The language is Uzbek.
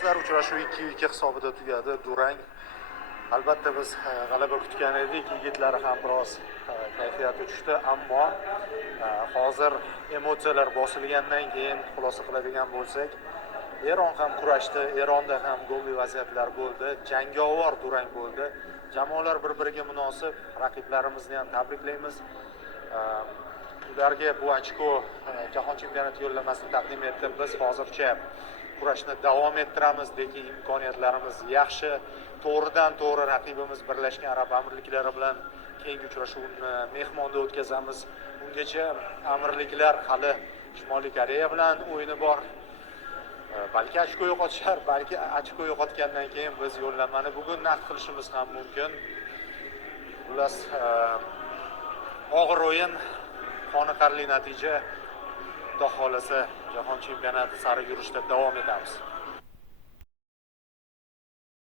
Uchrashuv 2-2 hisobida tugadi. Durang albatta biz g'alaba kutgan edik. Yigitlar ham biroz kayfiyati tushdi, ammo hozir emotsiyalar bosilgandan keyin xulosa qiladigan bo'lsak, Eron ham kurashdi, Eronda ham golli vaziyatlar bo'ldi, jangovar durang bo'ldi. Jamoalar bir-biriga munosib, raqiblarimizni ham tabriklaymiz. Ularga bu ochko Jahon chempionati yo'llanmasini taqdim etdi. Biz hozircha kurashni davom ettiramiz, lekin imkoniyatlarimiz yaxshi. To'g'ridan-to'g'ri raqibimiz Birlashgan Arab Amirliklari bilan keyingi uchrashuvni mehmonda o'tkazamiz. Ungacha amirliklar hali Shimoliy Koreya bilan o'yini bor. Balki ochko yo'qotishar, balki ochko yo'qotgandan keyin biz yo'llanmani bugun naqd qilishimiz ham mumkin. Xullas, og'ir o'yin, qoniqarli natija. Xudo xolasa Jahon chempionati sari yurishda davom etamiz.